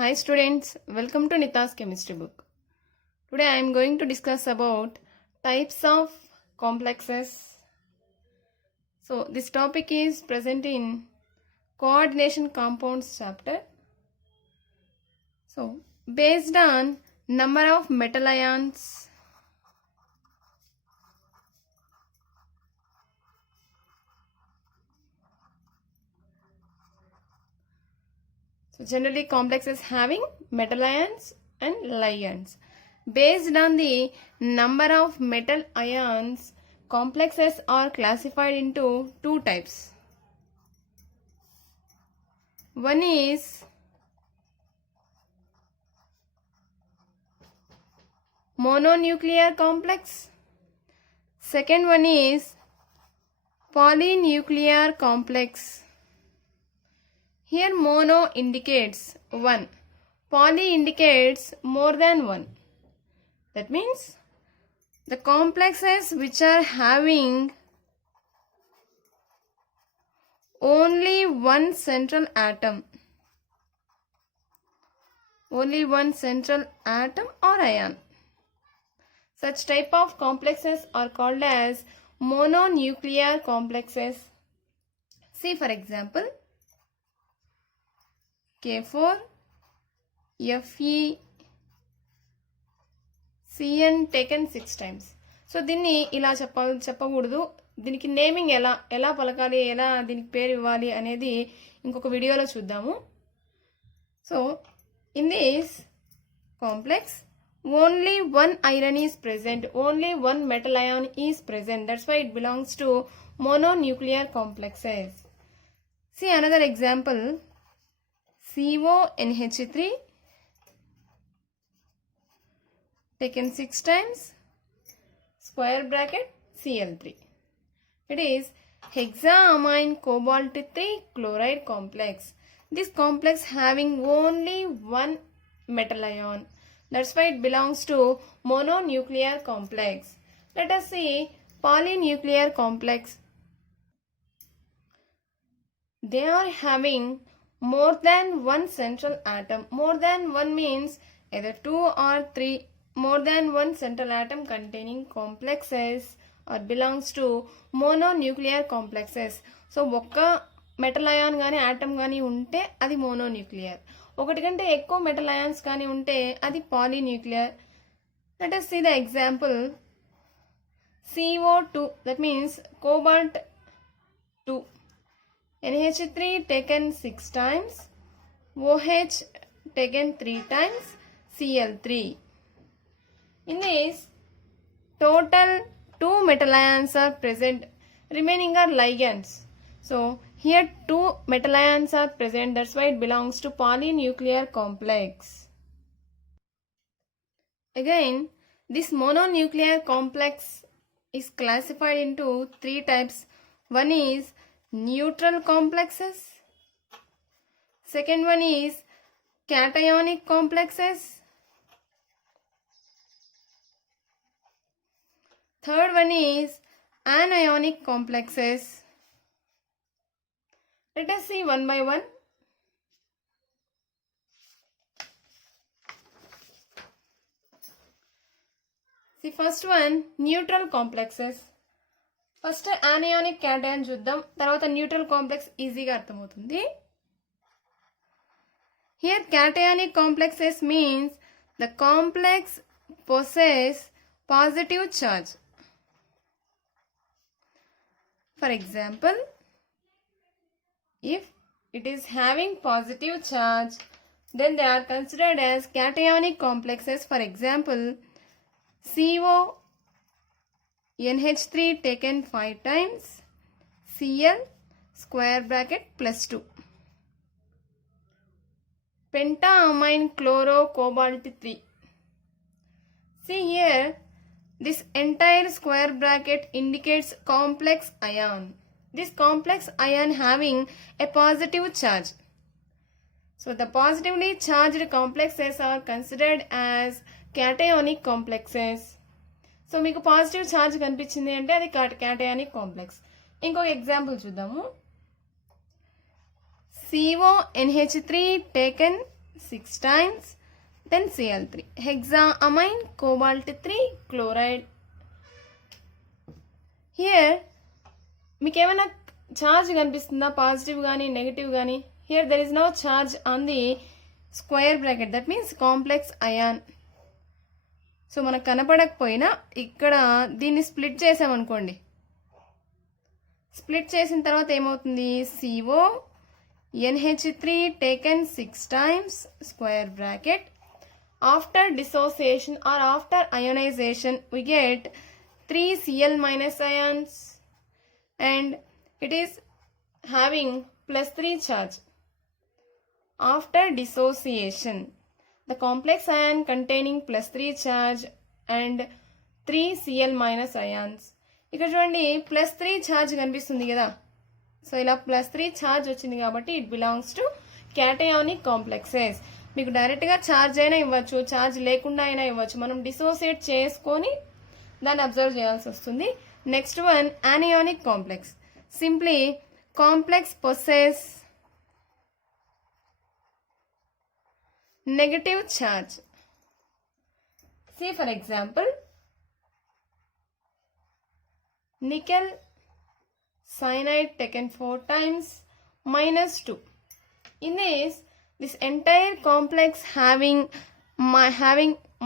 Hi students, welcome to Nita's chemistry book. Today I am going to discuss about types of complexes. So this topic is present in coordination compounds chapter. So based on number of metal ions, so generally complexes having metal ions and ligands. Based on the number of metal ions, complexes are classified into two types. One is mononuclear complex. Second one is polynuclear complex. Here mono indicates one, poly indicates more than one. That means the complexes which are having only one central atom, only one central atom or ion. Such type of complexes are called as mononuclear complexes. See for example, K4 Fe Cn taken 6 times. So దీన్ని ఇలా చెప్పకూడదు. దీనికి naming ఎలా పలకాలి, ఎలా దీనికి పేరు ఇవ్వాలి అనేది ఇంకొక వీడియోలో చూద్దాము. So in this complex only one iron is present, only one metal ion is present. That's why it belongs to mononuclear complexes. See another example, CONH3 taken 6 times, square bracket Cl3. It is hexaamine cobalt 3 chloride complex. This complex having only one metal ion. That's why it belongs to mononuclear complex. Let us see polynuclear complex. They are having more than one central atom. More than one means either 2 or 3. More than one central atom containing complexes or belongs to mononuclear complexes. So ఒక్క metal ion కానీ atom కానీ ఉంటే అది mononuclear. ఒకటి కంటే ఎక్కువ metal ions కానీ ఉంటే అది polynuclear. Let us see the example, CO2, that means cobalt 2, NH3 taken 6 times, OH taken 3 times, Cl3. In this, total 2 metal ions are present, remaining are ligands. So here 2 metal ions are present, that's why it belongs to polynuclear complex. Again, this mononuclear complex is classified into 3 types. One is neutral complexes. Second one is cationic complexes. Third one is anionic complexes. Let us see one by one. See first one, neutral complexes. First anionic cation చూద్దాం, తర్వాత neutral complex ఈజీగా అర్థమవుతుంది. Here cationic complexes means the complex possess positive charge. For example, if it is having positive charge, then they are considered as cationic complexes. For example, CONH3 taken 5 times, Cl square bracket plus 2. Pentaamine chloro cobalt 3. See here, this entire square bracket indicates complex ion. This complex ion having a positive charge. So the positively charged complexes are considered as cationic complexes. So మీకు positive charge కనిపించింది అంటే అది cationic complex. ఇంకొక example చూద్దాము. CONH3 taken 6 times, then Cl3. Hexaamine cobalt 3 chloride. Here మీకు ఏమైనా charge కనిపిస్తుందా, positive కానీ నెగిటివ్ కానీ? Here there is no charge on the square bracket, that means complex ion. So మనకు కనపడకపోయినా ఇక్కడ దీన్ని స్ప్లిట్ చేసామనుకోండి, స్ప్లిట్ చేసిన తర్వాత ఏమవుతుంది, CO NH3 taken 6 times square bracket. After dissociation or after ionization we get 3 Cl minus ions and it is having plus 3 charge. After dissociation the complex ion containing plus 3 charge and 3 Cl minus ions. ఇక్కడ చూడండి plus 3 charge కనిపిస్తుంది కదా, so ఇలా plus 3 charge వచ్చింది కాబట్టి it belongs to cationic complexes. మీకు డైరెక్ట్గా charge అయినా ఇవ్వచ్చు, ఛార్జ్ లేకుండా అయినా ఇవ్వచ్చు, మనం డిసోసియేట్ చేసుకొని దాన్ని అబ్జర్వ్ చేయాల్సి వస్తుంది. Next one anionic complex. Simply complex possess negative charge. See for example, nickel cyanide taken 4 times minus 2. In this entire complex having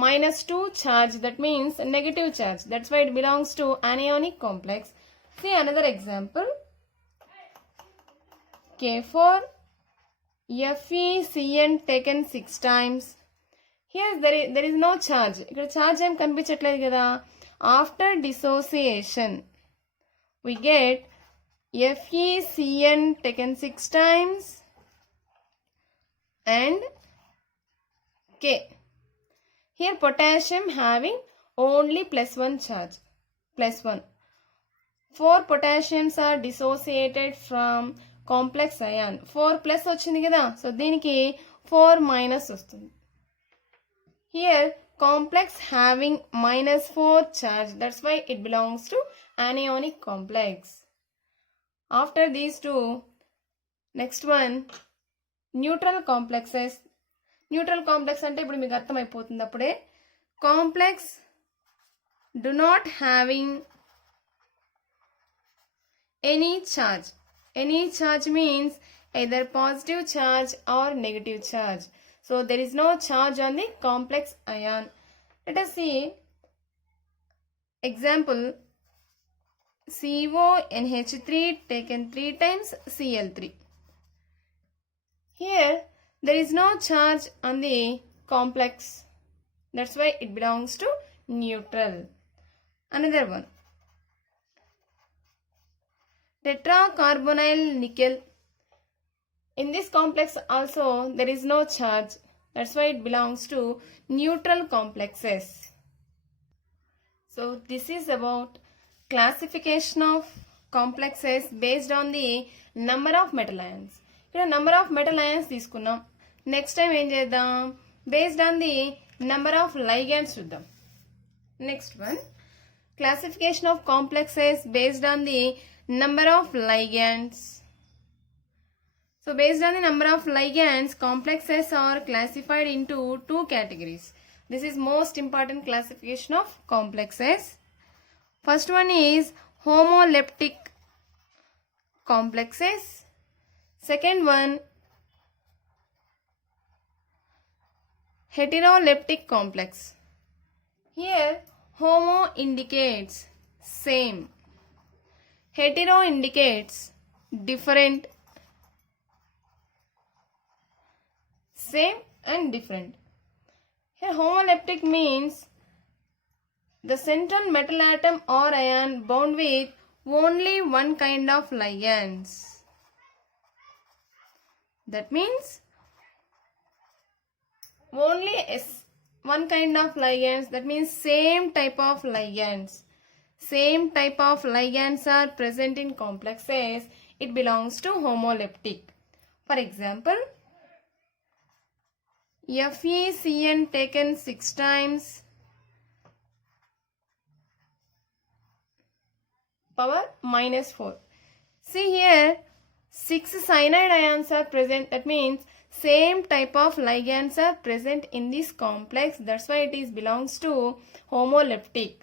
minus 2 charge, that means negative charge. That's why it belongs to anionic complex. See another example, K4 FeCN taken 6 times. Here there is no charge. ఇక్కడ charge ఏం కనిపించట్లేదు కదా. After dissociation we get FeCN taken 6 times and K. Here potassium having only plus 1 charge, plus 1. 4 potassiums are dissociated from complex ion. 4 plus వచ్చింది కదా, so దీనికి 4 minus వస్తుంది. Here complex having minus 4 charge, that's why it belongs to anionic complex. After these two, next one neutral complexes. Neutral complex అంటే ఇప్పుడు మీకు అర్థమైపోతుంది అప్పుడే. Complex do not having any charge. Any charge means either positive charge or negative charge. So there is no charge on the complex ion. Let us see example, CONH3 taken 3 times Cl3. Here there is no charge on the complex, that's why it belongs to neutral. Another one, tetracarbonyl nickel. In this complex also there is no charge, that's why it belongs to neutral complexes. So this is about classification of complexes based on the number of metal ions. ఇక్కడ number of metal ions తీసుకున్నాం. Next time ఏం చేద్దాం, based on the number of ligands చూద్దాం. Next one, classification of complexes based on the number of ligands. So based on the number of ligands, complexes are classified into 2 categories. This is most important classification of complexes. First one is homoleptic complexes. Second one heteroleptic complex. Here homo indicates same, hetero indicates different, same and different. Here homoleptic means the central metal atom or ion bound with only one kind of ligands. That means only one kind of ligands, that means same type of ligands. Same type of ligands are present in complexes, it belongs to homoleptic. For example, FeCN taken 6 times power minus 4. See here 6 cyanide ions are present, that means same type of ligands are present in this complex. That's why it is belongs to homoleptic.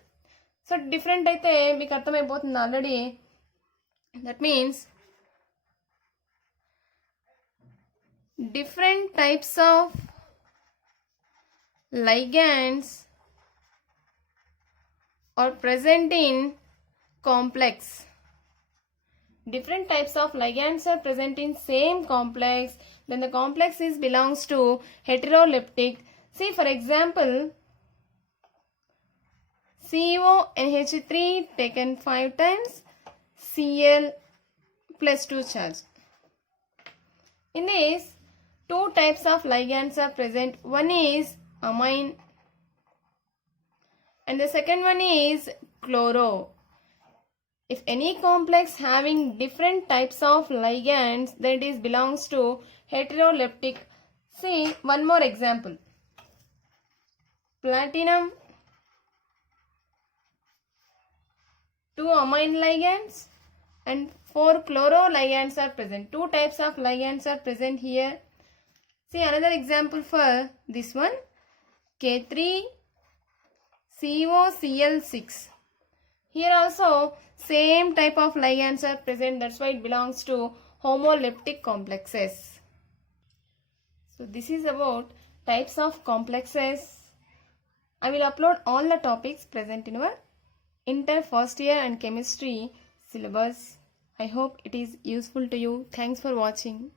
So different అయితే మీకు అర్థమైపోతుంది already. That means different types of ligands are present in complex. Different types of ligands are present in same complex. Then the complex is belongs to heteroleptic. See, for example, CONH3 taken 5 times, Cl plus 2 charge. In this, two types of ligands are present. One is amine and the second one is chloro. If any complex having different types of ligands, then it is belongs to heteroleptic. See one more example. Platinum, 2 amine ligands and 4 chloro ligands are present. Two types of ligands are present here. See another example for this one. K3COCl6. Here also same type of ligands are present. That's why it belongs to homoleptic complexes. So this is about types of complexes. I will upload all the topics present in our inter first year and chemistry syllabus. I hope it is useful to you. Thanks for watching.